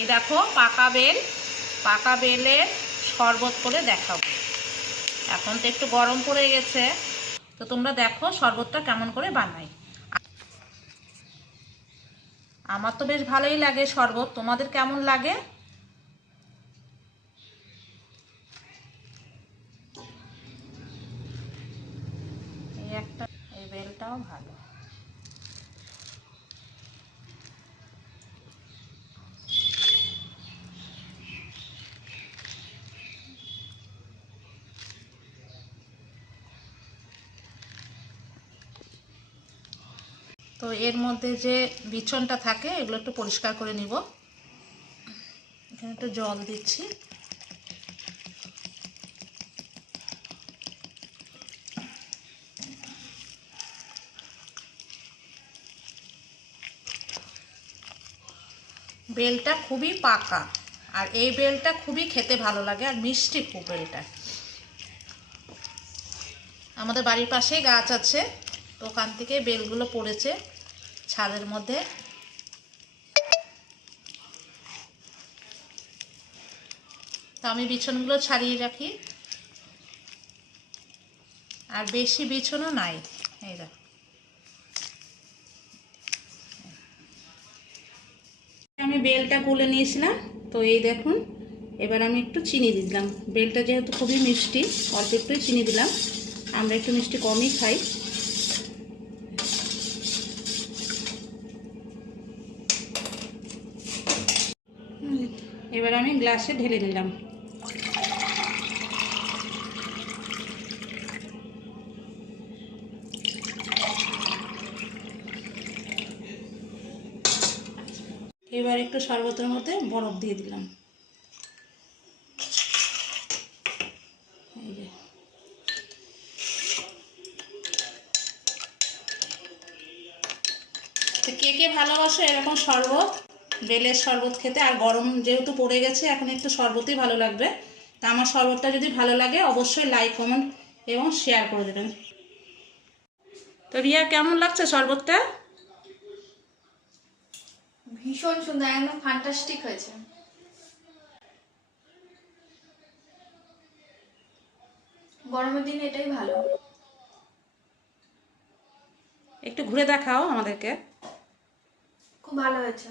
এই দেখো পাকা বেল, পাকা বেলের শরবত করে দেখাবো। এখন তো একটু গরম পড়ে গেছে, তো তোমরা দেখো শরবতটা কেমন করে বানাই। আমার তো বেশ ভালোই লাগে শরবত, তোমাদের কেমন লাগে? এই একটা এই বেলটাও ভালো। তো এর মধ্যে যে বিছনটা থাকে, এগুলো একটু পরিষ্কার করে নিব। এখানে একটু জল দিচ্ছি। বেলটা খুবই পাকা, আর এই বেলটা খুবই খেতে ভালো লাগে, আর মিষ্টি খুব বেলটা। আমাদের বাড়ির পাশেই গাছ আছে, তো ওখান থেকে বেলগুলো পড়েছে। ছাদের মধ্যে। তো আমি বিছনগুলো ছাড়িয়ে রাখি। আর বেশি বিছনও নাই। এই দেখো। আমি বেলটা গুলে নিয়েছিলাম। তো এই দেখুন, এবার আমি একটু চিনি দিলাম। বেলটা যেহেতু খুবই মিষ্টি, অল্প একটুই চিনি দিলাম। আমরা একটু মিষ্টি কমই খাই। এবার আমি গ্লাসে ঢেলে নিলাম। এবার একটু শরবতের মধ্যে বরফ দিয়ে দিলাম। কে কে ভালোবাসো এরকম শরবত? বেলের শরবত খেতে আর গরম যেহেতু পড়ে গেছে এখন একটু শরবতই ভালো লাগবে। তা আমার শরবতটা যদি ভালো লাগে অবশ্যই লাইক কমেন্ট এবং শেয়ার করে দেবেন। তো রিয়া কেমন লাগছে শরবতটা? ভীষণ সুন্দর একদম ফ্যান্টাস্টিক হয়েছে। গরমের দিনে এটাই ভালো। একটু ঘুরে দেখাও আমাদেরকে। খুব ভালো হয়েছে।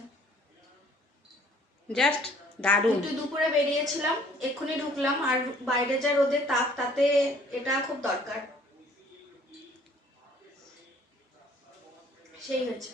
জাস্ট দারুণ। একটু দুপুরে বেরিয়েছিলাম, এক্ষুনি ঢুকলাম, আর বাইরে যা রোদে তাপ, তাতে এটা খুব দরকার। সেই হয়েছে।